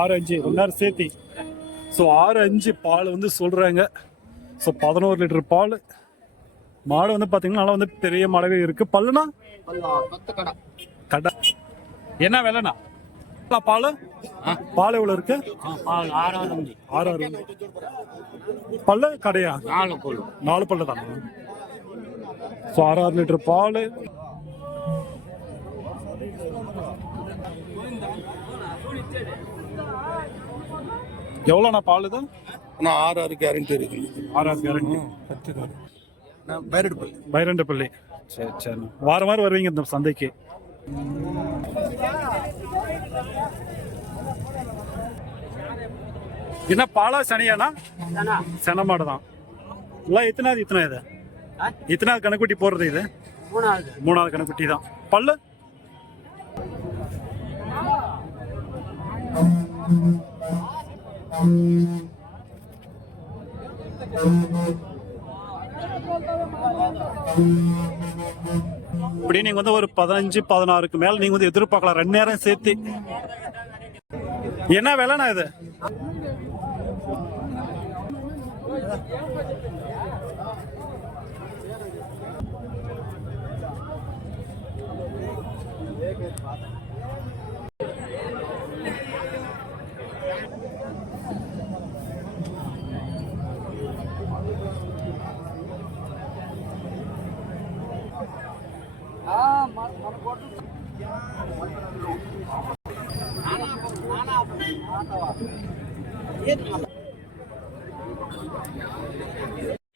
ஆறு அஞ்சு. ரெண்டாயிரம் சேர்த்தி. ஸோ ஆறு அஞ்சு பால் வந்து சொல்கிறாங்க ஸோ பதினோரு லிட்டர் பால். மாடு வந்து பார்த்தீங்கன்னா நல்லா வந்து பெரிய மாடவே இருக்குது பல்லுனா கடை. என்ன விலைண்ணா? பால்? பால் எவ்வளோ இருக்கு? ஆறு ஆறாவது அஞ்சு. ஆறு ஆறு பல்லு கடையா? நாலு கோல் நாலு பல்லு தானே? ஸோ ஆறு ஆறு லிட்டர் பால். எவ்வளோண்ணா பால் இது? ஆனால் ஆறு ஆறு கேரண்டி இருக்கு ஆறு ஆறு கேரண்டி நான் பயிரெடுப்பு பைரண்டப்பள்ளி சரி சரி. வாரம் வாரம் வருவீங்க இந்த சந்தைக்கு. என்ன பாலா சனியானா சென. மாடு தான் இல்லை இத்தனாவது? இத்தனை இது இத்தனாவது கணக்குட்டி போடுறது இது? மூணாவது. மூணாவது கணக்குட்டி தான். பல்லு? இப்படி நீங்க வந்து ஒரு பதினஞ்சு பதினாறுக்கு மேல நீங்க வந்து எதிர்பார்க்கலாம். ரெண்டு நேரம் சேர்த்து. என்ன விலைண்ணா இது? Okay.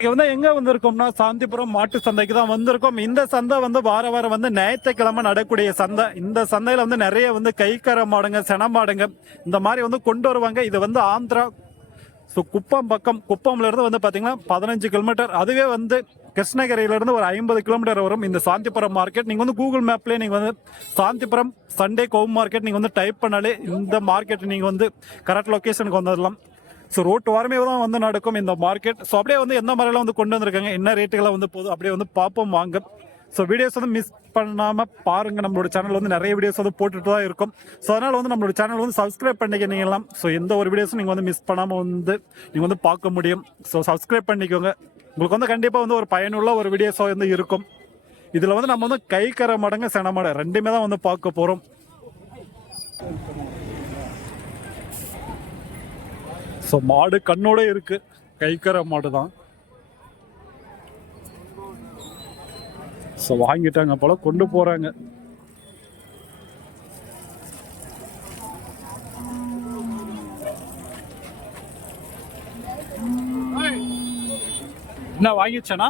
இன்னைக்கு வந்து எங்க வந்திருக்கோம்னா சாந்திபுரம் மாட்டு சந்தைக்கு தான் வந்திருக்கோம். இந்த சந்தை வந்து வார வாரம் வந்து ஞாயிற்றுக்கிழமை நடக்கூடிய சந்தை. இந்த சந்தையில வந்து நிறைய வந்து கைக்கர மாடுங்க சென மாடுங்க இந்த மாதிரி வந்து கொண்டு வருவாங்க. இது வந்து ஆந்திரா ஸோ குப்பம் பக்கம் குப்பம்ல இருந்து வந்து பாத்தீங்கன்னா பதினஞ்சு கிலோமீட்டர். அதுவே வந்து கிருஷ்ணகிரியிலேருந்து ஒரு ஐம்பது கிலோமீட்டர் வரும் இந்த சாந்திபுரம் மார்க்கெட் நீங்க வந்து கூகுள் மேப்லேயே நீங்க வந்து சாந்திபுரம் சண்டே கோவ் மார்க்கெட் நீங்க வந்து டைப் பண்ணாலே இந்த மார்க்கெட் நீங்க வந்து கரெக்ட் லொக்கேஷனுக்கு வந்துடலாம் ஸோ ரோட்டு வாரமே தான் வந்து நடக்கும் இந்த மார்க்கெட் ஸோ அப்படியே வந்து எந்த மாதிரிலாம் வந்து கொண்டு வந்திருக்காங்க என்ன ரேட்டுகளாக வந்து போதும் அப்படியே வந்து பார்ப்போம் வாங்க. ஸோ வீடியோஸ் வந்து மிஸ் பண்ணாமல் பாருங்கள் நம்மளோட சேனல் வந்து நிறைய வீடியோஸ் வந்து போட்டுட்டு தான் இருக்கும். ஸோ அதனால் வந்து நம்மளோட சேனல் வந்து சப்ஸ்கிரைப் பண்ணிக்கிறீங்களாம் ஸோ எந்த ஒரு வீடியோஸும் நீங்கள் வந்து மிஸ் பண்ணாமல் வந்து நீங்கள் வந்து பார்க்க முடியும். ஸோ சப்ஸ்கிரைப் பண்ணிக்கோங்க. உங்களுக்கு வந்து கண்டிப்பாக வந்து ஒரு பயனுள்ள ஒரு வீடியோஸாக வந்து இருக்கும். இதில் வந்து நம்ம வந்து கைக்கரை மடங்கு சென மடை ரெண்டுமே தான் வந்து பார்க்க போகிறோம் ஸோ மாடு கண்ணோட இருக்கு. கைக்கரை மாடு தான். ஸோ வாங்கிட்டாங்க போல கொண்டு போறாங்க. என்ன வாங்கிச்சேனா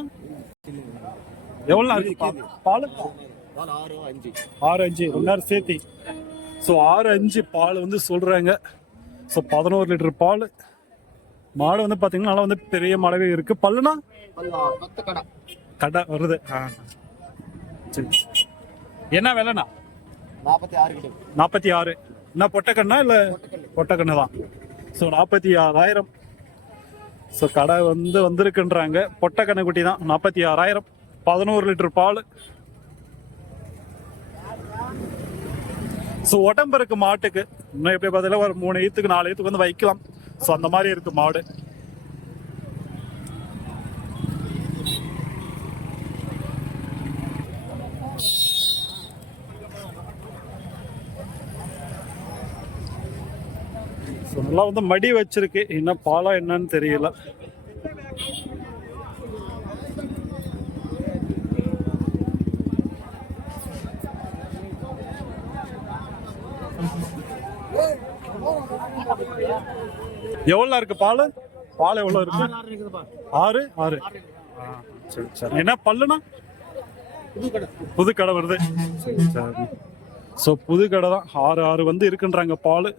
எவ்வளோ இருக்கு? பா- பால்? ஆறு அஞ்சு. ஆறு அஞ்சு. ரெண்டாயிரம் சேர்த்தி. ஸோ ஆறு அஞ்சு பால் வந்து சொல்கிறாங்க ஸோ பதினோரு லிட்டர் பால். மாடு வந்து பார்த்தீங்கன்னா நல்லா வந்து பெரிய மாடவே இருக்கு. பல்லுனா? கடை. வருது. சரி. என்ன விலைண்ணா? நாற்பத்தி ஆறு நாற்பத்தி ஆறு. என்ன பொட்டக்கண்ணா இல்லை பொட்டக்கண்ணு தான் ஸோ நாற்பத்தி ஆறாயிரம். ஸோ கடை வந்து வந்திருக்குன்றாங்க. பொட்டக்கண்ணு குட்டி தான் நாற்பத்தி ஆறாயிரம். பதினோரு லிட்டர் பால். ஸோ உடம்பு இருக்கு மாட்டுக்கு. இன்னும் எப்படி பார்த்தீங்கன்னா ஒரு மூணு ஈத்துக்கு நாலு ஈத்துக்கு வந்து வைக்கலாம். ஸோ அந்த மாதிரி இருக்கு மாடு. ஸோ நல்லா வந்து மடி வச்சிருக்கு. என்ன பாலா என்னன்னு தெரியல. எவ்வளோ இருக்கு பால்? பால் எவ்வளோ இருக்கு? ஆறு ஆறு சரி சரி. என்ன பல்லுனா புது கடை புது கடை வருது. சரி. ஸோ புது கடை தான். ஆறு ஆறு வந்து இருக்குன்றாங்க பால்.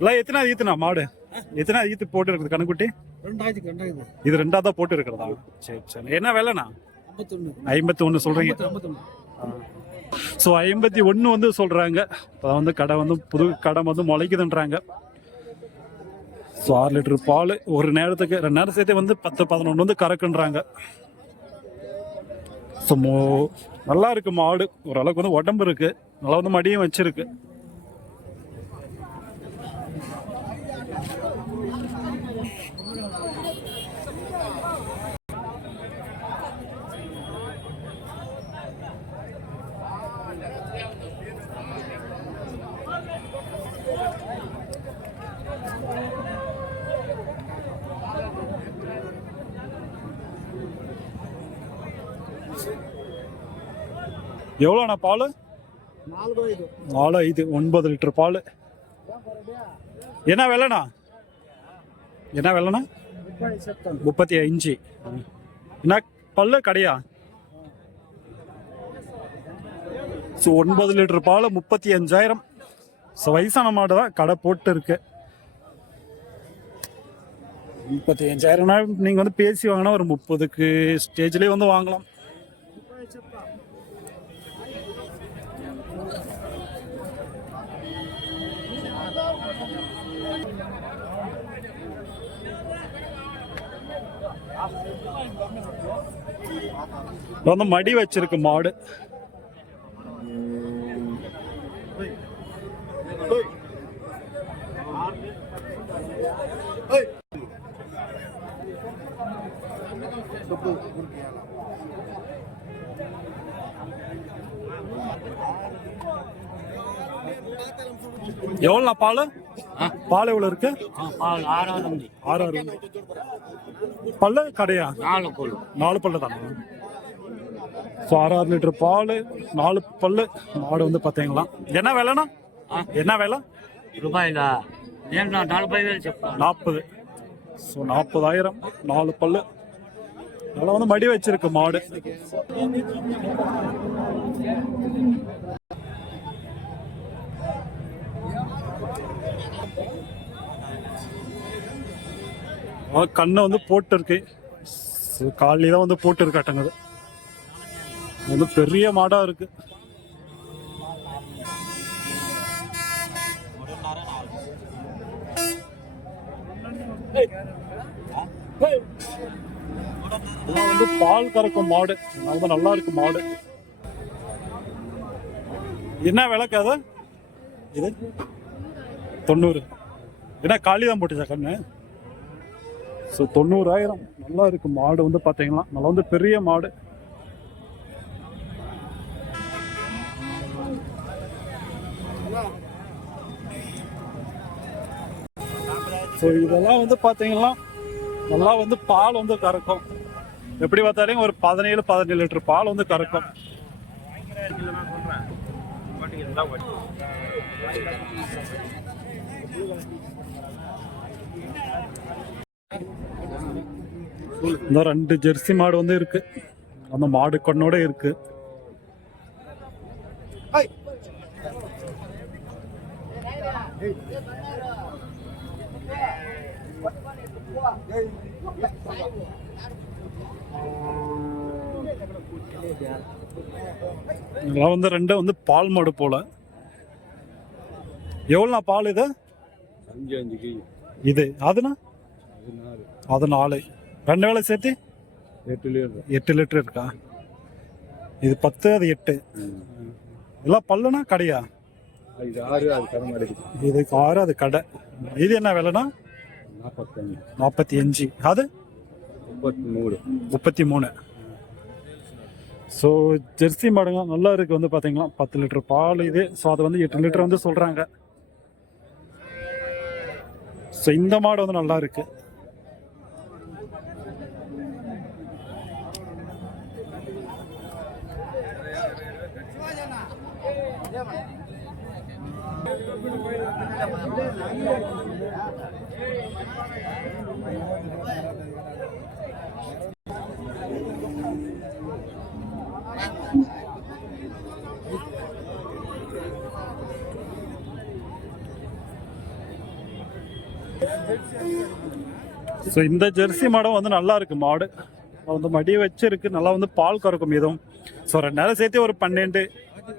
எல்லாம் எத்தனை ஈத்துனா? மாடு. எத்தனை ஈத்து போட்டு இருக்குது கணக்குட்டி இது ரெண்டாவது தான் போட்டு இருக்கிறதா? சரி சரி. என்ன விலைண்ணா? ஐம்பத்தி ஒன்று சொல்கிறீங்க ஸோ ஐம்பத்தி ஒன்று வந்து சொல்கிறாங்க இப்போ வந்து கடை வந்து புது கடை வந்து முளைக்குதுன்றாங்க. ஸோ ஆறு லிட்டர் பால் ஒரு நேரத்துக்கு ரெண்டு நேரம் சேர்த்து வந்து பத்து பதினொன்று வந்து கறக்குன்றாங்க. ஸோ மோ நல்லா இருக்கு மாடு. ஓரளவுக்கு வந்து உடம்பு இருக்குது நல்லா வந்து மடியும் வச்சிருக்கு. எவ்வளோண்ணா பால்? நாலு ஐந்து ஒன்பது லிட்டர் பால். என்ன வெள்ளண்ணா என்ன வெள்ளண்ணா முப்பத்தி அஞ்சு என்ன பல்லு கடையா? ஸோ ஒன்பது லிட்டர் பால் முப்பத்தி அஞ்சாயிரம் ஸோ வயசான மாடு தான் கடை போட்டு இருக்கு முப்பத்தி அஞ்சாயிரம்னா நீங்கள் வந்து பேசி வாங்கினா ஒரு முப்பதுக்கு ஸ்டேஜ்லேயே வந்து வாங்கலாம். ഒന്ന് മടി വെച്ചിരിക്കും മാട്. எவ்வளோண்ணா பால்? பால் எவ்வளோ இருக்கு? ஆறாயிரம் ஆறாயிரம். பல்லு கடையா? நாலு பல்லு. நாலு பல்லு தானே? ஸோ ஆறாறு லிட்டர் பால் நாலு பல்லு. மாடு வந்து பார்த்தீங்களா என்ன விலைண்ணா? என்ன விலை? ரூபாயில? நாற்பது ஸோ நாற்பதாயிரம் நாலு பல்லு. நல்லா வந்து மடி வச்சிருக்கு மாடு. கண்ணை வந்து போட்டு இருக்கு காலையில தான் வந்து போட்டு இருக்காட்டங்குது வந்து பெரிய மாடா இருக்கு. வந்து பால் கறக்கும் மாடு. அதனால நல்லா இருக்கு மாடு. என்ன விளக்கு அது? இது தொண்ணூறு. என்ன காளி தான் போட்டுச்சா கண்ணு? ஸோ தொண்ணூறாயிரம். நல்லா இருக்கும் மாடு வந்து பார்த்தீங்கன்னா நல்லா வந்து பெரிய மாடு. ஸோ இதெல்லாம் வந்து பார்த்தீங்கன்னா நல்லா வந்து பால் வந்து கறக்கும். எப்படி பார்த்தாலும் ஒரு பதினேழு பதினேழு லிட்டர் பால் வந்து கறக்கும். இந்த ரெண்டு ஜெர்சி மாடு வந்து இருக்கு. அந்த மாடு கண்ணோட இருக்கு. இதெல்லாம் வந்து ரெண்டும் வந்து பால் மாடு போல. எவ்வளோண்ணா பால் இது? அஞ்சு அஞ்சு கி. இது. அதுனா அது நாலு ரெண்டு வேளை சேர்த்து? எட்டு லிட்டர் எட்டு லிட்டர் இருக்கா? இது பத்து அது எட்டு. எல்லாம் பல்லுனா கடையா? இது ஆறு அது கரம் அடிக்குது இது ஆறு அது கடை. இது என்ன விலைனா? நாற்பத்தஞ்சு நாற்பத்தி அஞ்சு அது? முப்பத்தி மூணு முப்பத்தி மூணு ஸோ ஜெர்சி மாடுங்க நல்லா இருக்கு வந்து பார்த்தீங்களா பத்து லிட்டர் பால் இது. ஸோ அது வந்து எட்டு லிட்டர் வந்து சொல்கிறாங்க ஸோ இந்த மாடு வந்து நல்லா இருக்கு. ஸோ இந்த ஜெர்சி மாடும் வந்து நல்லா இருக்கு மாடு. வந்து மடி வச்சிருக்கு. நல்லா வந்து பால் கறக்கும் இதுவும். ஸோ ரெண்டு நேரம் சேர்த்து ஒரு பன்னெண்டு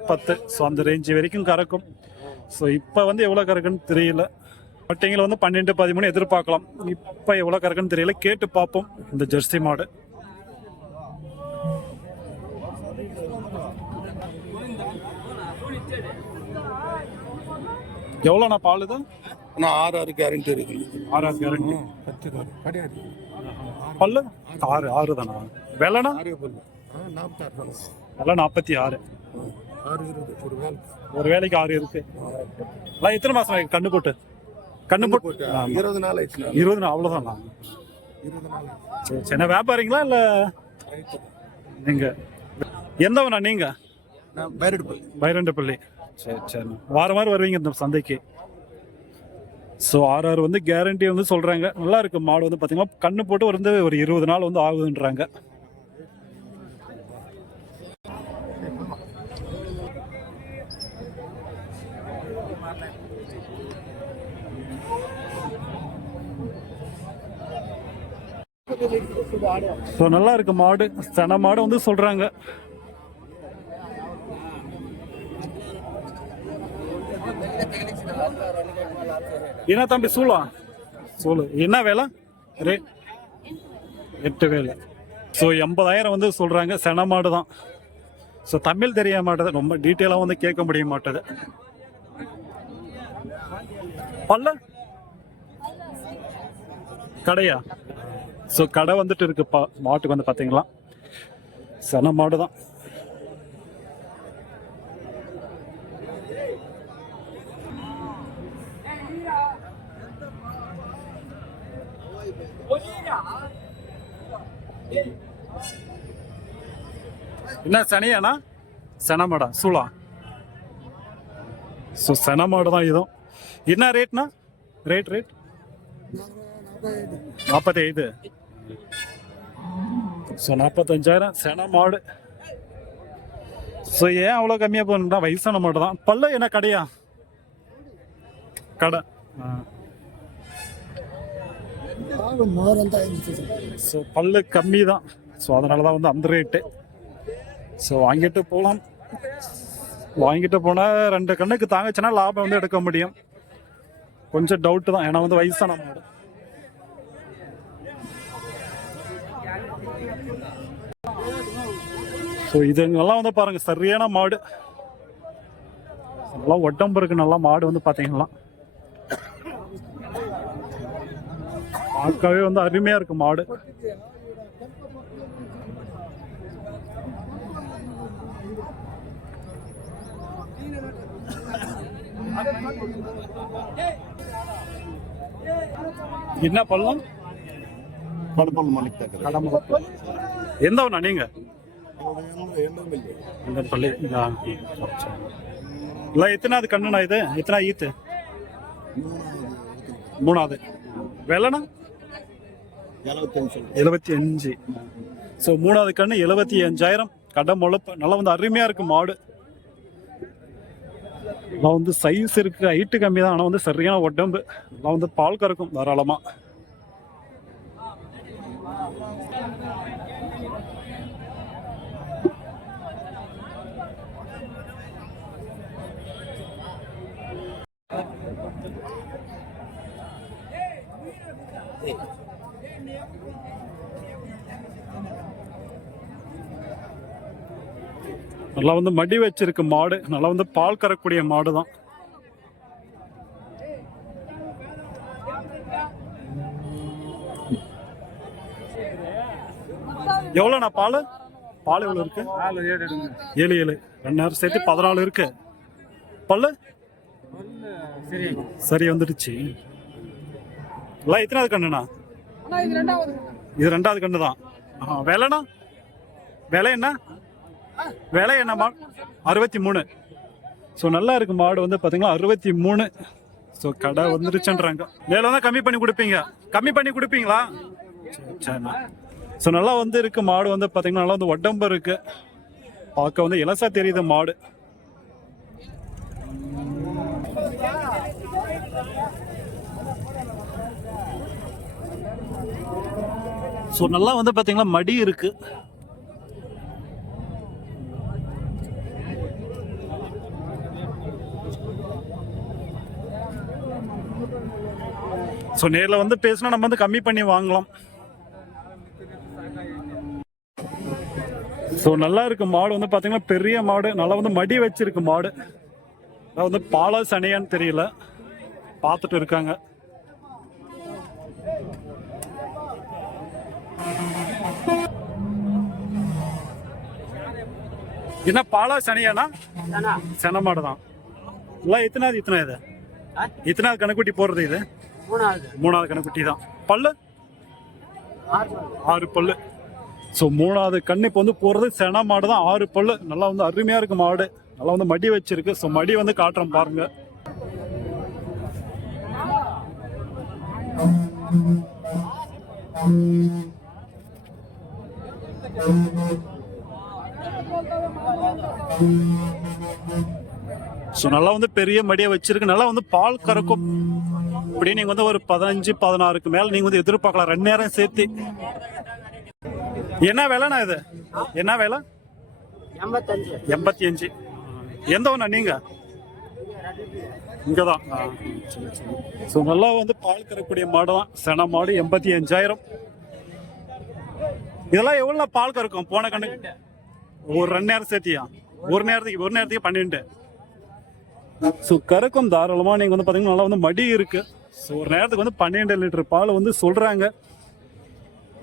பத்து. ஸோ அந்த ரேஞ்சு வரைக்கும் கறக்கும். ஸோ இப்போ வந்து எவ்வளோ கறக்குன்னு தெரியல. பட்டிங்கில் வந்து பன்னெண்டு பதிமூணு எதிர்பார்க்கலாம். இப்போ எவ்வளோ கறக்குன்னு தெரியல. கேட்டு பார்ப்போம் இந்த ஜெர்சி மாடு. எவ்வளோண்ணா பால் இது? நான் ஆறு ஆறு கேரண்டி இருக்கு. ஆறாயிரம் கேரண்டி கிடையாது. பல்லு? ஆறு ஆறு தானா? விலைனா ஆறே பொருள் நாற்பத்தாறு விலை நாற்பத்தி ஆறு ஆறு இருபது ஒரு வேலை ஒரு வேலைக்கு ஆறு இருக்கு. எல்லாம் எத்தனை மாசம் ஆயிருக்கு கண்ணு போட்டு. கண்ணு போட்டு. இருபது நாள் ஆயிடுச்சு இருபது நாள் அவ்வளோதானா இருபது நாள் சரி என்ன வியாபாரிங்களா இல்லை? ஆயிடுச்சு நீங்க எந்தவனா நீங்க? நான் பயிரெடுப்பேன் பைரண்டப்பள்ளி. சரி சரி. வாரம் வாரம் வருவீங்க இந்த சந்தைக்கு. ஸோ ஆர் ஆறு வந்து கேரண்டி வந்து சொல்கிறாங்க நல்லா இருக்கு மாடு வந்து பார்த்தீங்கன்னா கண்ணு போட்டு வந்து ஒரு இருபது நாள் வந்து ஆகுதுன்றாங்க. ஸோ நல்லா இருக்கு மாடு. சன மாடு வந்து சொல்கிறாங்க என்ன தம்பி சூளா? சூளு. என்ன வேலை? ரே எட்டு வேலை. ஸோ எண்பதாயிரம் வந்து சொல்கிறாங்க சென மாடு தான். ஸோ தமிழ் தெரிய மாட்டேது. ரொம்ப டீட்டெயிலாக வந்து கேட்க முடிய மாட்டேது. பல்ல? கடையா? ஸோ கடை வந்துட்டு இருக்குப்பா மாட்டுக்கு வந்து பார்த்தீங்களா சென மாடு தான். என்ன சனியாண்ணா செனமாடா சூளா ஸோ செனமாடு தான் இதுவும் என்ன ரேட்னா ரேட் ரேட் நாற்பத்தி ஐந்து ஸோ நாற்பத்தஞ்சாயிரம் சென மாடு ஸோ ஏன் அவ்வளோ கம்மியாக போகணும்னா வயசான மாடு தான். பல்ல என்ன கடையா? கடை. ஸோ பல்லு கம்மி தான். ஸோ அதனால தான் வந்து அந்த ரேட்டு ஸோ வாங்கிட்டு போகலாம் வாங்கிட்டு போனால் ரெண்டு கண்ணுக்கு தாங்கச்சுன்னா லாபம் வந்து எடுக்க முடியும். கொஞ்சம் டவுட்டு தான். ஏன்னா வந்து வயசான மாடு. ஸோ இதுங்கெல்லாம் வந்து பாருங்க. சரியான மாடு. நல்லா உடம்பு இருக்கு. நல்லா மாடு வந்து பார்த்தீங்கன்னா பார்க்கவே வந்து அருமையாக இருக்கு மாடு. என்ன பள்ளம்? படுப்பல் மணிக்கு தக்கற கடம்பு எந்தவனா நீங்க? எண்ணம் இல்லை இந்த பள்ளி. இல்லை எத்தனாவது கண்ணுண்ணா இது? எத்தனை ஈத்து? மூணாவது. வெள்ளனா? எழுபத்தி அஞ்சு. ஸோ மூணாவது கண்ணு எழுபத்தி அஞ்சாயிரம். கடை முளைப்பு நல்லா வந்து அருமையா இருக்கு மாடு. நான் வந்து சைஸ் இருக்கு ஹைட்டு கம்மி தான் ஆனால் வந்து சரியான உடம்பு. நான் வந்து பால் கறக்கும் தாராளமாக நல்லா வந்து மடி வச்சிருக்கு மாடு. நல்லா வந்து பால் கறக்கூடிய மாடு தான் எவ்வளோண்ணா பால்? பால் எவ்வளோ இருக்கு? ஏழு ஏழு. ரெண்டு நேரம் சேர்த்து பதினாலு இருக்கு. பல்லு? சரி வந்துடுச்சு. எல்லாம் எத்தனாவது கண்ணுண்ணா? இது ரெண்டாவது கண்ணு. தான் விலைண்ணா? விலை என்ன? விலை என்னம்மா அறுபத்தி மூணு. ஸோ நல்லா இருக்கு மாடு வந்து பார்த்தீங்கன்னா அறுபத்தி மூணு. ஸோ கடை வந்துருச்சுன்றாங்க. மேலே தான் கம்மி பண்ணி கொடுப்பீங்க. கம்மி பண்ணி கொடுப்பீங்களா? சரி, சரிண்ணா ஸோ நல்லா வந்து இருக்கு மாடு வந்து பார்த்தீங்கன்னா நல்லா வந்து உடம்பு இருக்கு. பார்க்க வந்து இலசா தெரியுது மாடு. ஸோ நல்லா வந்து பார்த்தீங்கன்னா மடி இருக்குது ஸோ நேரில் வந்து பேசினா நம்ம வந்து கம்மி பண்ணி வாங்கலாம். ஸோ நல்லா இருக்கு மாடு வந்து பாத்தீங்கன்னா பெரிய மாடு. நல்லா வந்து மடி வச்சிருக்கு மாடு. அதாவது வந்து பாலா சனியான்னு தெரியல. பார்த்துட்டு இருக்காங்க. என்ன பாலா சனியானா? சென. மாடு தான் இல்லை எத்தனாவது இத்தனை இது? இத்தனாவது கணக்குட்டி போடுறது இது? மூணாவது. மூணாவது கண்ணுக்குட்டி தான். பல்லு? ஆறு ஆறு பல்லு. ஸோ மூணாவது கண்ணு இப்போ வந்து போகிறது சென மாடு தான். ஆறு பல்லு. நல்லா வந்து அருமையாக இருக்கு மாடு. நல்லா வந்து மடி வச்சிருக்கு. ஸோ மடி வந்து காட்டுறோம் பாருங்க. ஸோ நல்லா வந்து பெரிய மடியை வச்சிருக்கு. நல்லா வந்து பால் கறக்கும். இப்படி நீங்க வந்து ஒரு பதினஞ்சு பதினாறுக்கு மேல நீங்க வந்து எதிர்பார்க்கலாம். ரெண்டு நேரம் சேர்த்து. என்ன விலைண்ணா இது? என்ன விலை? எண்பத்தஞ்சு. எண்பத்தி அஞ்சு எந்த ஒண்ணா நீங்க? இங்கதான். ஸோ நல்லா வந்து பால் கறக்கூடிய மாடு தான் சென மாடு எண்பத்தி அஞ்சாயிரம். இதெல்லாம் எவ்வளோ பால் கறக்கும்? போன கணக்கு. ஒரு ரெண்டு நேரம் சேர்த்தியா? ஒரு நேரத்துக்கு ஒரு நேரத்துக்கு பன்னெண்டு ஸோ கறக்கும் தாராளமாக நீங்கள் வந்து பார்த்தீங்கன்னா நல்லா வந்து மடி இருக்கு. ஸோ ஒரு நேரத்துக்கு வந்து பன்னெண்டு லிட்டர் பால் வந்து சொல்கிறாங்க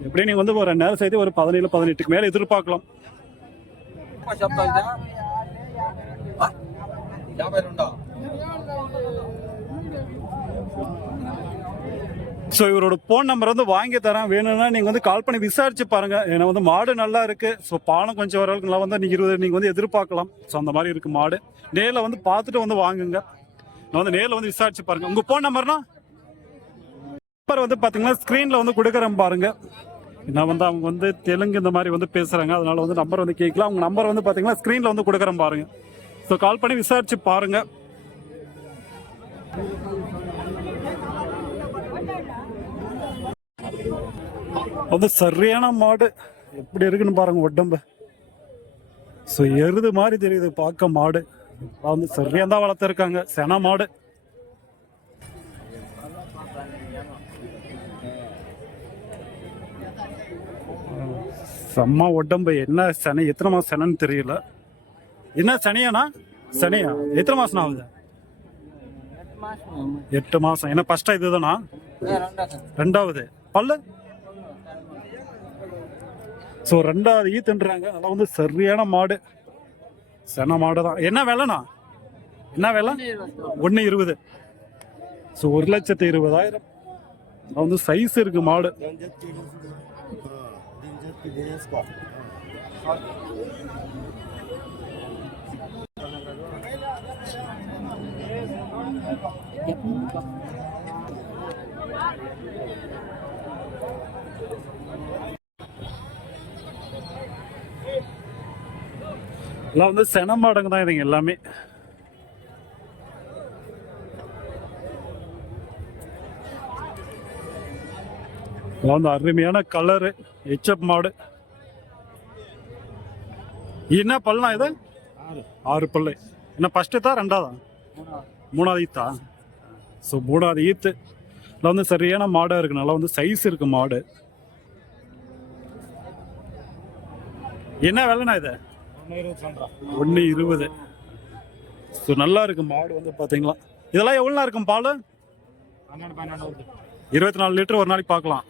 எப்படி நீங்கள் வந்து ஒரு ரெண்டு நேரம் சேர்த்து ஒரு பதினேழு பதினெட்டுக்கு மேலே எதிர்பார்க்கலாம். ஸோ இவரோட ஃபோன் நம்பர் வந்து வாங்கி தரேன். வேணும்னா நீங்கள் வந்து கால் பண்ணி விசாரிச்சு பாருங்க. ஏன்னா வந்து மாடு நல்லா இருக்கு. ஸோ பாலம் கொஞ்சம் வரவங்களுக்கு நல்லா வந்து நீங்கள் இருபது நீங்கள் வந்து எதிர்பார்க்கலாம். ஸோ அந்த மாதிரி இருக்கு மாடு. நேரில் வந்து பார்த்துட்டு வந்து வாங்குங்க. நான் வந்து நேரில் வந்து விசாரிச்சு பாருங்க. உங்கள் ஃபோன் நம்பர்னா நம்பர் வந்து பார்த்தீங்கன்னா ஸ்க்ரீனில் வந்து கொடுக்குறேன் பாருங்க. நான் வந்து அவங்க வந்து தெலுங்கு இந்த மாதிரி வந்து பேசுகிறாங்க அதனால வந்து நம்பர் வந்து கேட்கலாம் அவங்க நம்பர் வந்து பார்த்தீங்கன்னா ஸ்க்ரீனில் வந்து கொடுக்குறேன் பாருங்க. ஸோ கால் பண்ணி விசாரிச்சு பாருங்க. வந்து சரியான மாடு. எப்படி இருக்குன்னு பாருங்க உடம்பு. ஸோ எருது மாதிரி தெரியுது பார்க்க மாடு. வந்து சரியாக தான் வளர்த்துருக்காங்க. சென மாடு. செம்ம உடம்பு என்ன சனி எத்தனை மாசம் சனன்னு தெரியல. என்ன சனியாண்ணா சனியா? எத்தனை மாசம் ஆகுது? எட்டு மாசம். என்ன ஃபர்ஸ்டா இதுதானா? ரெண்டாவது. பல்லு? ஸோ ரெண்டாவது ஈத்துன்றாங்க அதெல்லாம் வந்து சரியான மாடு. சென மாடு தான் என்ன விலைண்ணா? என்ன விலை? ஒன்று இருபது. ஸோ ஒரு லட்சத்து இருபதாயிரம். வந்து சைஸ் இருக்கு மாடு. எல்லாம் வந்து சென மாடுங்க தான் இதுங்க எல்லாமே வந்து அருமையான கலரு எச்எப் மாடு. என்ன பல்லா இது? ஆறு பல்லு. என்ன ஃபர்ஸ்ட்டு தான் ரெண்டாவதா? மூணாவது ஈத்தா? ஸோ மூணாவது ஈத்து. இதெல்லாம் வந்து சரியான மாடாக இருக்கு. நல்லா வந்து சைஸ் இருக்கு மாடு. என்ன விலைண்ணா இது? ஒன்று இருபது. ஸோ நல்லா இருக்கு மாடு வந்து பார்த்தீங்களா இதெல்லாம் எவ்வளோ இருக்கும் பால்? இருபத்தி நாலு லிட்டர் ஒரு நாளைக்கு பார்க்கலாம்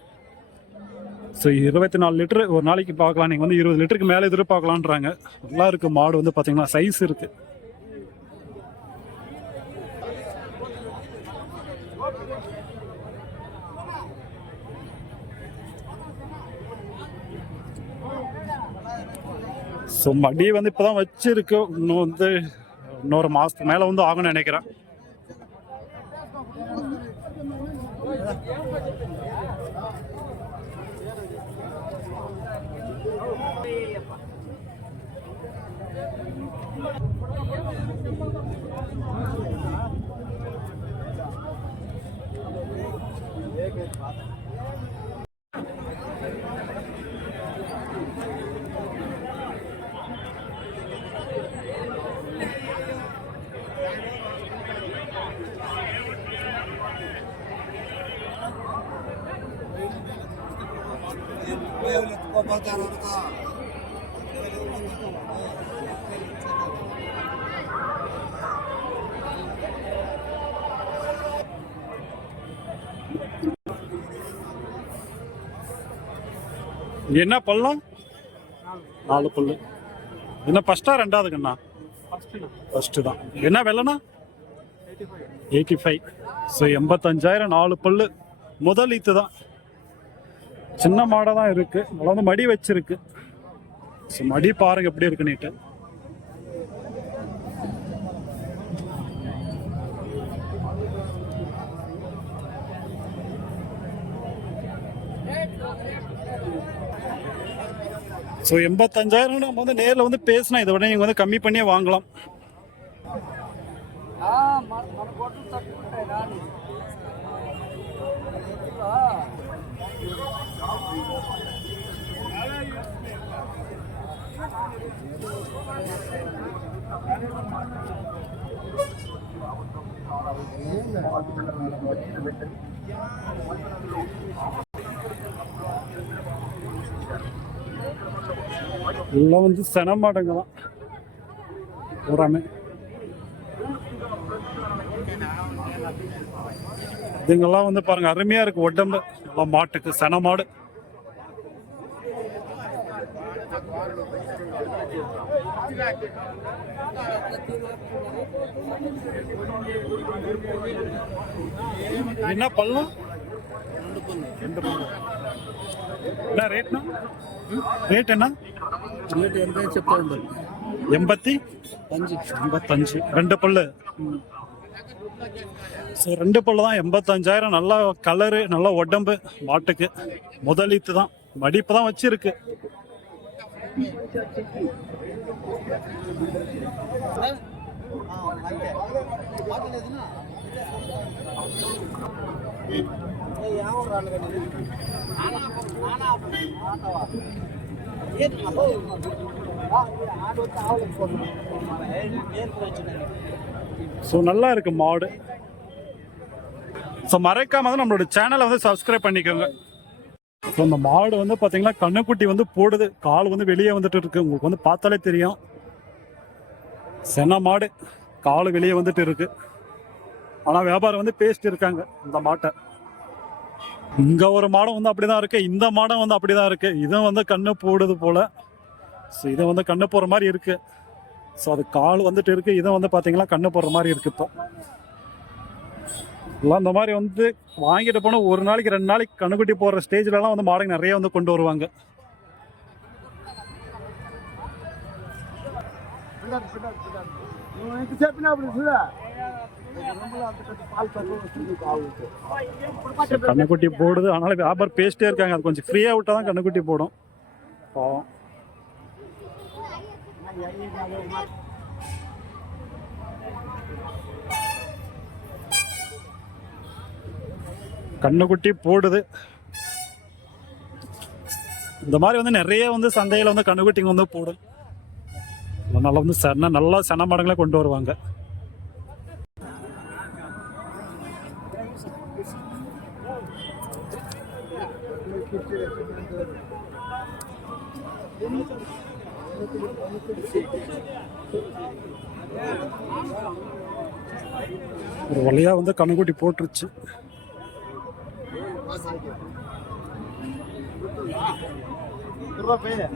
ஸோ இருபத்தி நாலு லிட்டரு ஒரு நாளைக்கு பார்க்கலாம். நீங்கள் வந்து இருபது லிட்டருக்கு மேலே எதிர்பார்க்கலான்றாங்க நல்லா இருக்கு. மாடு வந்து பார்த்தீங்கன்னா சைஸ் இருக்கு. ஸோ மடி வந்து இப்போதான் வச்சிருக்கு. இன்னும் வந்து இன்னொரு மாதத்துக்கு மேலே வந்து ஆகும்னு நினைக்கிறேன். என்ன பள்ளம் நாலு பல்லு. என்ன ஃபஸ்ட்டா ரெண்டாவது கண்ணா? ஃபஸ்ட்டு தான். என்ன விலைண்ணா? எயிட்டி ஃபைவ் ஸோ எண்பத்தஞ்சாயிரம் நாலு பல்லு. முதல் தான். சின்ன மாடை தான் இருக்கு. அதில் வந்து மடி வச்சிருக்கு. ஸோ மடி பாருங்க எப்படி இருக்கு நீட்டு ஸோ எண்பத்தஞ்சாயிரம் நம்ம வந்து நேரில் வந்து பேசினா இதை விட நீங்கள் வந்து கம்மி பண்ணியே வாங்கலாம். எல்லாம் வந்து சென மாடுங்க தான் பூராமே. இதுங்கெல்லாம் வந்து பாருங்க அருமையா இருக்கு உடம்பு. எல்லாம் மாட்டுக்கு சென மாடு. என்ன பள்ளம் ரெண்டு பல்லு என்ன ரேட்னா ரேட் என்ன రేట్ ఎంత చెప్తా ఉండాలి எண்பத்தி పంచి எண்பத்தஞ்சு ரெண்டு பல்லு ஸோ ரெண்டு பல்லு தான் எண்பத்தஞ்சாயிரம் நல்லா கலரு நல்லா உடம்பு மாட்டுக்கு முதலீத்து தான் மடிப்பு தான் வச்சிருக்கு ஸோ நல்லா இருக்கு மாடு ஸோ மறைக்காம தான் நம்மளோட சேனலை வந்து சப்ஸ்கிரைப் பண்ணிக்கோங்க. ஸோ இந்த மாடு வந்து பார்த்தீங்கன்னா கண்ணுக்குட்டி வந்து போடுது. கால் வந்து வெளியே வந்துட்டு இருக்கு. உங்களுக்கு வந்து பார்த்தாலே தெரியும். சென்ன மாடு. கால் வெளியே வந்துட்டு இருக்கு. ஆனால் வியாபாரம் வந்து பேசிட்டு இருக்காங்க இந்த மாட்டை. இங்கே ஒரு மாடம் வந்து அப்படிதான் இருக்குது இந்த மாடம் வந்து அப்படிதான் இருக்கு. இதுவும் வந்து கண்ணு போடுது போல. ஸோ இதை வந்து கண்ணு போடுற மாதிரி இருக்கு. ஸோ அது கால் வந்துட்டு இருக்கு. இதுவும் வந்து பார்த்தீங்கன்னா கண்ணு போடுற மாதிரி இருக்கு இப்போ. எல்லாம் இந்த மாதிரி வந்து வாங்கிட்டு போனால் ஒரு நாளைக்கு ரெண்டு நாளைக்கு கண்ணுக்குட்டி போடுற ஸ்டேஜ்லலாம் வந்து மாடுங்க நிறைய வந்து கொண்டு வருவாங்க. கண்ணுக்குட்டி போடுது. அதனால வியாபாரம் பேசிட்டே இருக்காங்க. அது கொஞ்சம் ஃப்ரீயாக விட்டால் தான் கண்ணுக்குட்டி போடும். பாவம். கண்ணுக்குட்டி போடுது. இந்த மாதிரி வந்து நிறைய வந்து சந்தையில் வந்து கண்ணுக்குட்டிங்க வந்து போடும். நல்லா வந்து சென்ன நல்லா சென மடங்களை கொண்டு வருவாங்க. ஒரு வழியா வந்து கண்ணுக்குட்டி போட்டுருச்சு. Curva feia.